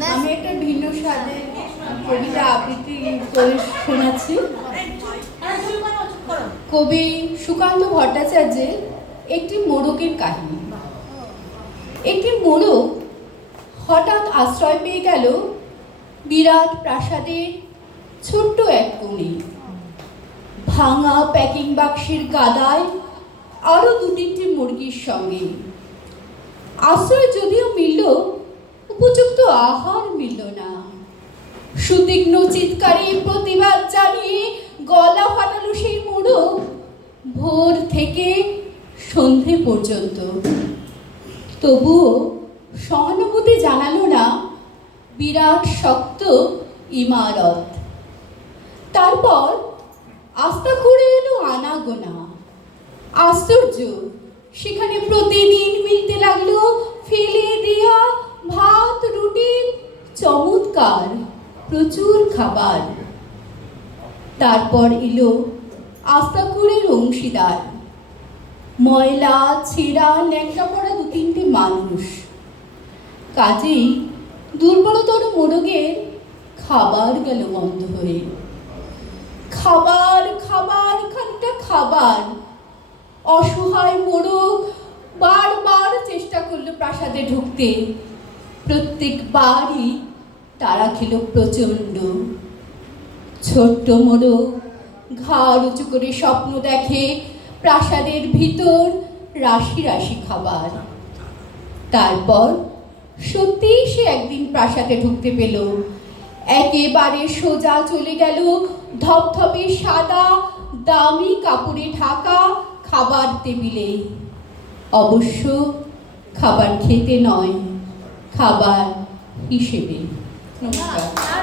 আমি একটা ভিন্ন স্বাদের কবিতা আবৃত্তি করে শোনাচ্ছি। কবি সুকান্ত ভট্টাচার্যের একটি মোড়কের কাহিনী। একটি মোড়ক হঠাৎ আশ্রয় পেয়ে গেল বিরাট প্রাসাদের ছোট্ট এক কোণে। ভাঙা প্যাকিং বাক্সের গাদায় আরো দু তিনটি মুরগির সঙ্গে। আশ্রয় যদিও মিলল, উপযুক্ত আহার মিলল না। সুতীক্ষ্ণ চিৎকারে প্রতিবাদ জানিয়ে গলা ফাটালো সেই মোড়ক ভোর থেকে সন্ধে পর্যন্ত। তবুও সহানুভূতি জানালো না বিরাট শক্ত ইমারত। তারপর আস্থা করে এলো আনাগোনা। আশ্চর্য, সেখানে প্রতিদিন মিলতে লাগলো ফেলে দেয়া ভাত রুটির চমৎকার প্রচুর খাবার। তারপর এলো আস্তাকুরের অংশীদার, ময়লা ছেঁড়া ন্যাংটা পড়া দু তিনটে মানুষ। কাজেই দুর্বলতর মোড়কের খাবার গেল বন্ধ হয়ে। খাবার খাবার খানিকটা খাবার। অসহায় মোড়ক বারবার চেষ্টা করলো প্রাসাদে ঢুকতে। প্রত্যেকবারই তারা খেল প্রচণ্ড। ছোট্ট মোড়ক ঘাড় উঁচু করে স্বপ্ন দেখে প্রাসাদের ভিতর রাশি রাশি খাবার। তারপর সত্যিই সে একদিন প্রাসাদে ঢুকতে পেল। একেবারে সোজা চলে গেল ধপধপে সাদা দামি কাপড়ে ঢাকা খাবার টেবিলে। অবশ্য খাবার খেতে নয়, খাবার হিসেবে। নমস্কার।